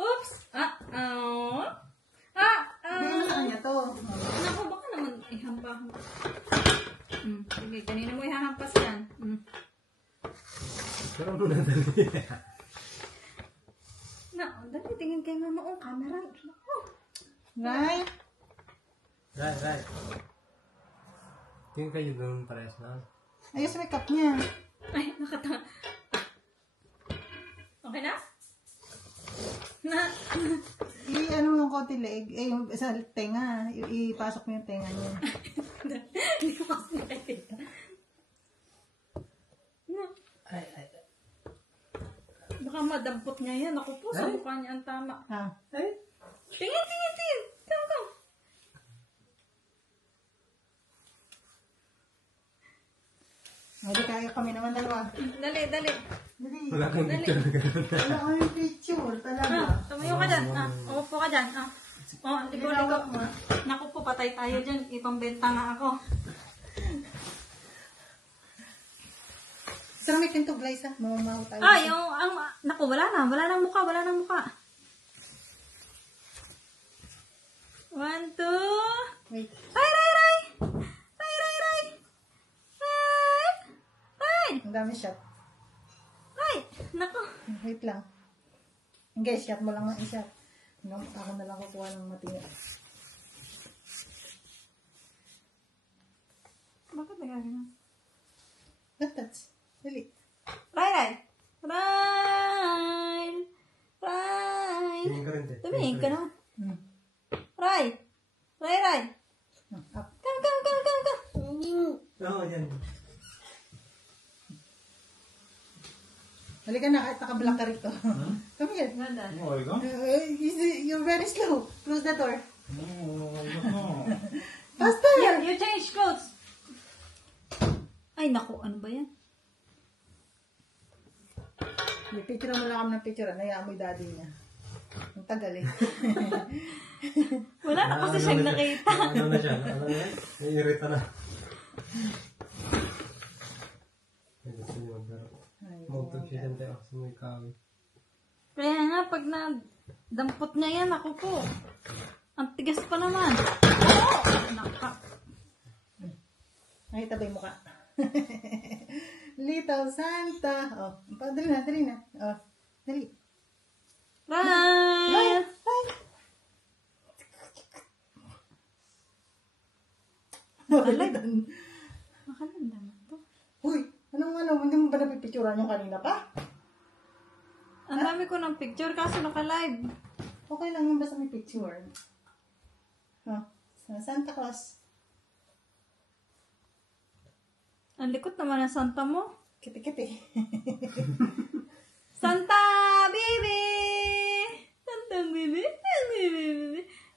Oops! Bigyan mo sa kanya to. Naku, baka naman ihampa. Sige, kanina mo ihahampas yan. Pero muna dali. Dali, tingin kay mama. Oh, camera. Right? Right. Tingin kayo doon parehas na. Ayos makeup niya. Ay, nakatanga. Okay na? I-ano mo yung konti leg. Yung sa tenga. Ipasok mo yung tenga niya. Hindi ko kasi nakikita. Ay. Baka madampot niya yan. Ako po, sa mukha niya ang tama. Ay. Tingin. Come. Hindi kaya kami naman dalawa. Dali. Dali. Wala kang picture na gano'n. Wala kami picture talaga. Tumayo ka dyan. Umupo ka dyan. Ligo. Naku po, patay tayo dyan. Ipambenta nga ako. Saan may pinto, Glyza? Mamamaw tayo. Naku, wala nang mukha. 1, 2. Wait. Ray! Ang dami shot. Ray! Naku. Wait lang. Guys, shot mo lang ang isa. No, ako na lang kukuha ng matinga. Bakit nagagano? That's dali. Ray! Tingin ka rin, te. Tumingin ka na. Ray! Up. Come. Oo, yan. Halika na, kahit naka-black ka rito. Come here. Ganda. Okay ka? You're very slow. Close the door. Oo. Faster! You change clothes. Ay, naku. Ano ba yan? May picture mo lang kami ng picture. Nayaan mo yung daddy niya. Ang tagal eh. Wala na kasi siyang nakita. Ano na siya? Naiirita na. Ay, gusto niyo maglaro. Magtag siya dyan tayo kasi may kawin. Kaya nga, pag dampot niya yan, ako po. Ang tigas pa naman. Naka. Nakita ba yung mukha? Little Santa. Oh, dali na. Oh, dali. Ray! Makalanda mo to. Huy, hindi mo ba napipicturan yung kanina pa? Ang dami ko ng picture kaso naka-live. Okay lang yung basta may picture. Santa Claus. Ang likot naman ng Santa mo. Kiti-kiti. Santa Baby! Santa Baby!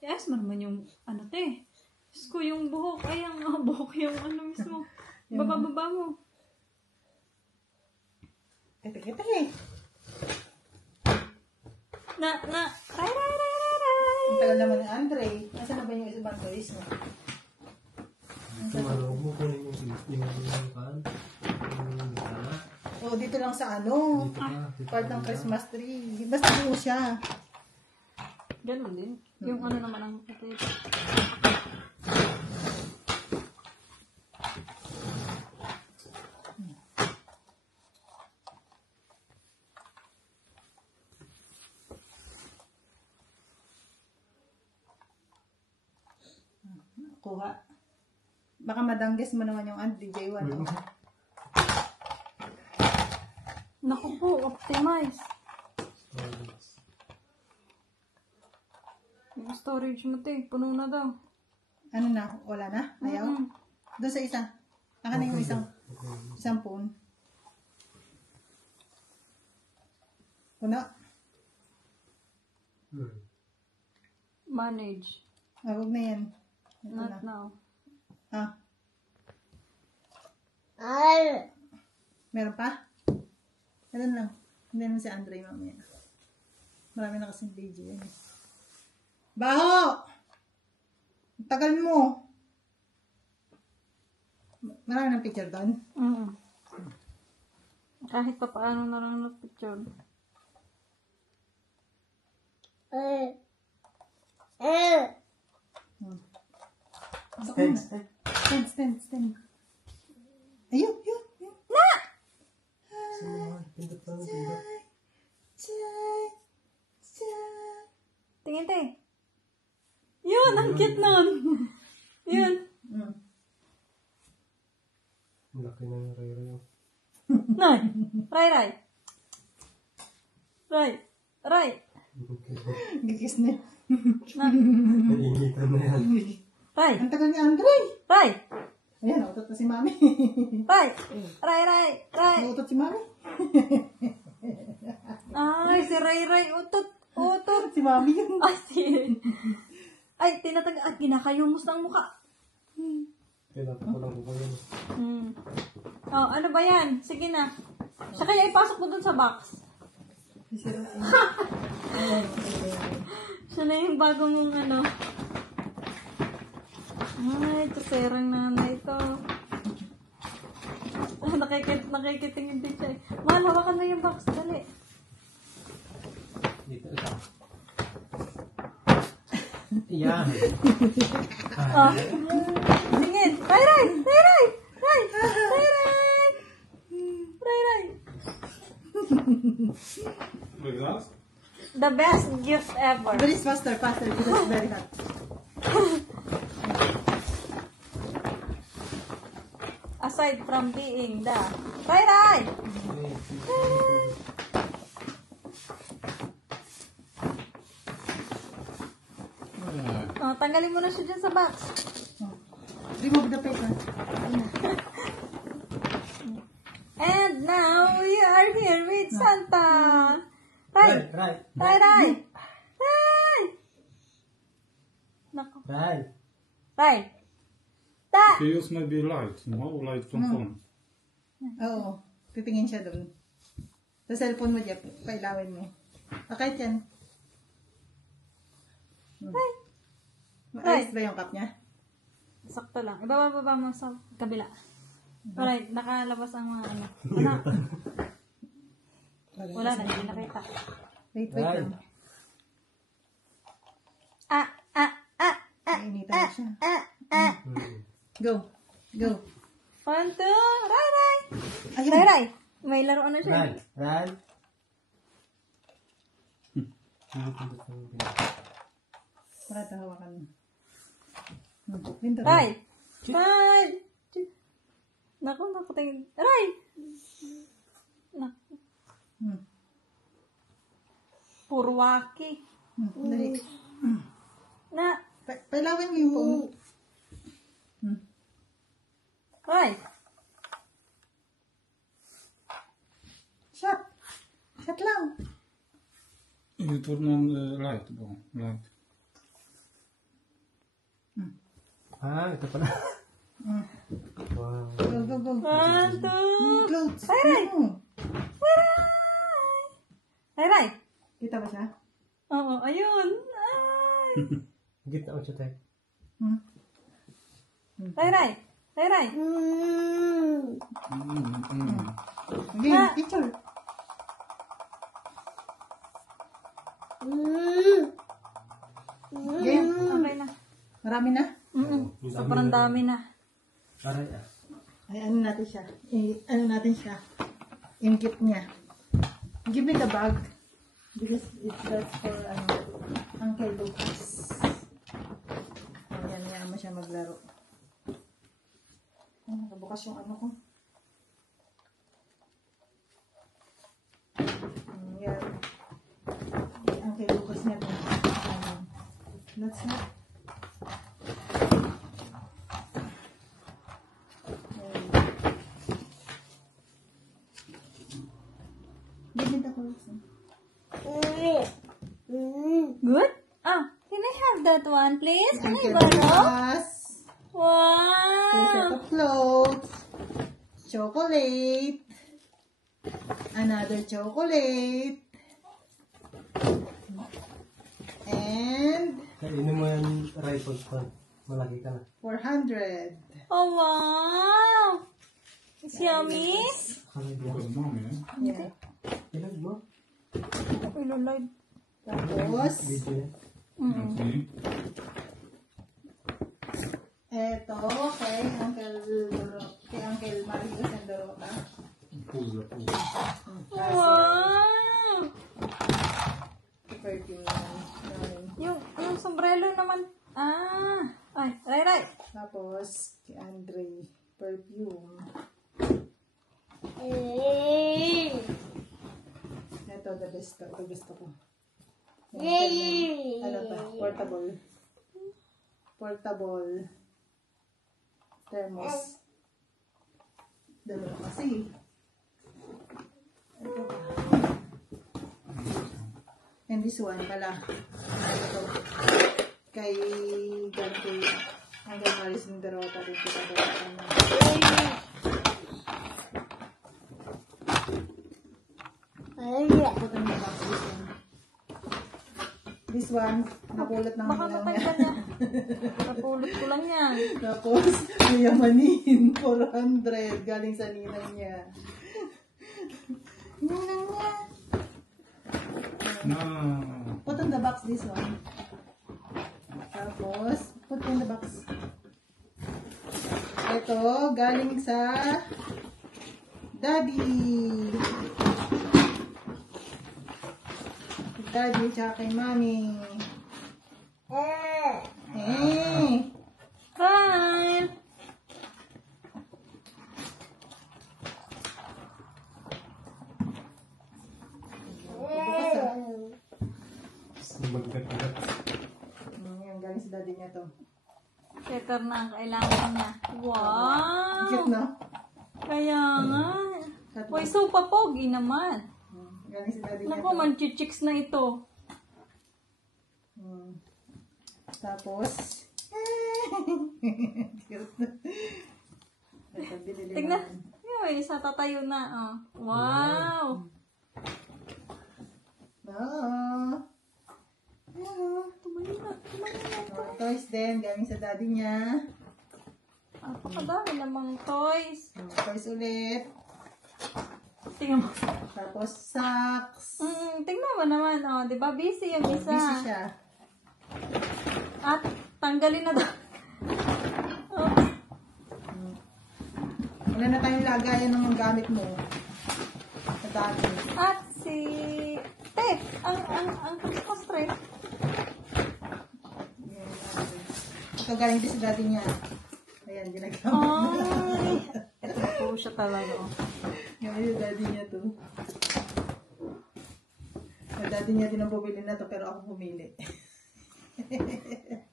Yes, naman yung ano te. Diyos ko, yung buhok. Ay, ang buhok yung ano mismo. Baba mo. Kiti-kiti. Ray! Ang tagal naman ni Andre. Nasaan na ba yung isang toys mo? Tumalog mo kunin yung pan. Yung bitana. Oo, dito lang sa ano. Dito ka. Part ng Christmas tree. Basta buo siya. Ganun din. Yung ano naman ang ito. Kuha. Baka madangges mo naman yung DJ1. Naku po, optimize. Yung storage mo te, puno na daw. Ano na? Wala na? Ayaw? Doon sa isa. Naka na yung isang phone. Puno? Manage. Huwag na yan. Ito Not na. now. Meron pa? Meron lang. Hindi naman si Andre mamaya. Marami na kasing video yan. Baho! Ang tagal mo. Marami ng picture doon. Kahit pa paano na lang na picture. Stand, stand. Stand. Ayun. Na! Sumuhan. Pindot pa ng pindot. Tingin, te. Yun, ang cute nun. Yun. Ang laki ng ray-ray. Nay. Ray. Gigis na. Na. Naingitan na yan. Ray. Ang tagal ni Andre. Ray. Ayan, nautot na si Mami. Ray. Nautot si Mami. Ay, si Ray. Utot. Si Mami yun. Ay, tinatag... At kinakayumos ng mukha. Kailangan ko lang ko yun. Oh, ano ba yan? Sige na. Siya kaya ipasok mo dun sa box. Siya na yung bagong ano. Ay, tuserang nanay ito. Nakikitingin din siya. Mahal, hawakan mo yung box. Dali. Dito ito. Yan. Oh. Tingin. Ray. The best gift ever. Bilis, faster. Because it's very hot. Aside from being the... Ray! Oh, tanggalin mo na siya dyan sa box. Remove the paper. And now we are here with Santa. Ray! Right. Nako. Right. Ray! Ta! He use maybe light, no? Light from phone. Oo. Titingin siya doon. Sa cellphone mo, Jeff. Pailawin mo. Okay, yan. Ayos ba yung cup niya? Sakto lang. Ibaba mo sa kabila. Alright, nakalabas ang mga ano. Ano? Wala na, hindi nakita. Wait lang. Nainitan na siya. Go. 1, 2, Ray! Ayun. Ray! May laruan na siya. Right. Pindot pa ng pindot. Para hawakan mo. Pindot. Ray! Naku, tingin. Ray! Naku. Purwaki. Dali. Na. Pailawin mo yung phone. Ray! Shut lang. You turn on light, bro. Light. Ito pala. Wow. Go. 1, 2, Clothes. Ray! Ray! Kita ba siya? Oo, ayun. Ay! Gita ko siya tayo. Ray! Again, picture. Again. Okay na. Marami na. Sobrang dami na. Aray. Ay, ano natin siya? Ingkit niya. Give me the bag. Because that's for, Uncle Lucas. Ayan mo siya maglaro. Ay, nakabukas yung ano ko. Yan. Uncle Lucas niya. That's not. Give me the clothes. Good? Can I have that one, please? Can I Uncle borrow? Lucas. Two set Wow! of clothes. Chocolate. Another chocolate. And Kainin mo yan rifle pan. Malaki ka na. 400. Oh, wow! It's yummy. Kalay Good yan. mommy, eh? Yeah. Ilag mo? Ilo live. Tapos, Video yan. Okay. eto, kay Uncle Marius and Dorota. Puso. Wow! Perfume namin. Yung sombrero naman. Ay, right. Tapos, kay Andre, perfume. Ito, the best. Ito gusto ko. Ano pa? Portable thermos. Dalawa kasi. Ito pa. And this one pala. Ito. Kay hanggang Maris ng Dorota rin kita Put in the box this one, napulot ng Baka ilaw matanggal niya. niya. Napulot ko lang yan. Tapos, mayamanin, 400, galing sa ninang niya. Ninang niya. No. Put in the box this one. Tapos, put in the box. Ito, galing sa Daddy. Daddy, tsaka kay Mami. Eh. Hi! Bukas ah. Magkat-kat. Yan, galing sa daddy niya to. Checker na ang kailangan niya. Wow! Cute na. Kaya nga. Uy, so papogi naman. Galing sa daddy niya Naku, to. manchichicks na ito. Tapos, cute na. Ito, binili Tignan. namin. Uy, isa tatayo na. Oh. Wow! Oo. Hello. Tumayo na. Toys din, galing sa daddy niya. Kadami namang toys. Toys ulit. Tingnan mo. Tapos socks. Tingnan mo naman. Oh, di ba? Busy yung isa. Busy siya. At tanggalin na daw. Oh. Wala na tayong lagayan ng mga gamit mo. Sa dati. At si... Te! Ang kastre. Ito galing din sa daddy niya. Ayan, ginagamit. Ay! Ito po siya talaga. Oh. Ngayon yung daddy niya to. Yung daddy niya din ang bumili na to, pero ako pumili.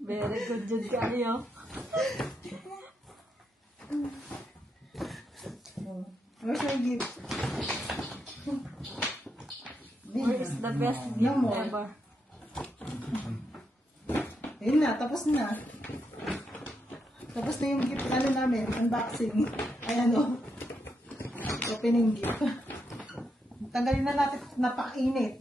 Very good jud kayo. Where's my gift? Where is the best No gift more. ever? Ayun na, tapos na. Tapos na yung gift, ano namin, unboxing. Ay ano, opening gift. Tanggalin na natin, napakainit.